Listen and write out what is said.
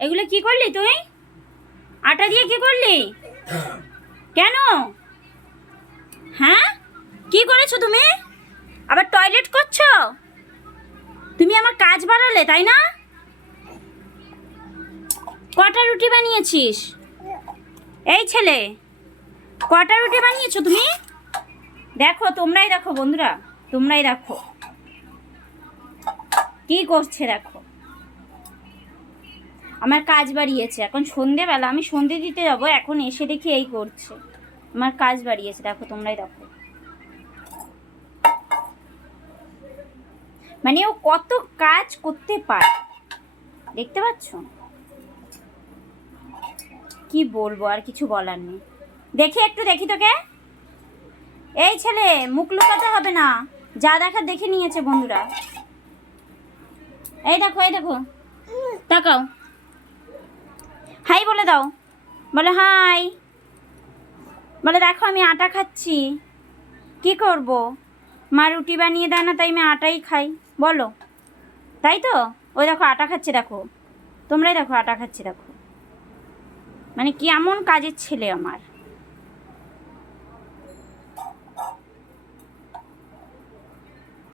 এগুলো কি করলি তুই? আটা দিয়ে কি করলি? কেন? হ্যাঁ, কি করেছো তুমি? আবার টয়লেট করছো? তুমি আমার কাজ বাড়ালে, তাই না? কটা রুটি বানিয়েছিস? এই ছেলে, কটা রুটি বানিয়েছো তুমি? দেখো, তোমরাই দেখো বন্ধুরা, তোমরাই দেখো কি করছে। দেখো, আমার কাজ বাড়িয়েছে। এখন সন্ধেবেলা, আমি সন্ধে দিতে যাবো, এখন এসে দেখি এই করছে। আমার কাজ বাড়িয়েছে, দেখো তোমরাই দেখো। মানে ও কত কাজ করতে পারে, দেখতে পাচ্ছ? কি বলবো, আর কিছু বলার নেই। দেখি একটু, দেখি তোকে। এই ছেলে, মুখ লুকাতে হবে না, যা দেখার দেখে নিয়েছে বন্ধুরা। এই দেখো, এই দেখো, তাকাও, হাই বলে দাও। বলে হাই, বলে দেখো আমি আটা খাচ্ছি। কি করব, মা রুটি বানিয়ে দেয় না, তাই আমি আটাই খাই। বলো, তাই তো? ওই দেখো আটা খাচ্ছে, দেখো তোমরাই দেখো আটা খাচ্ছে, দেখো। মানে কি এমন কাজের ছেলে আমার।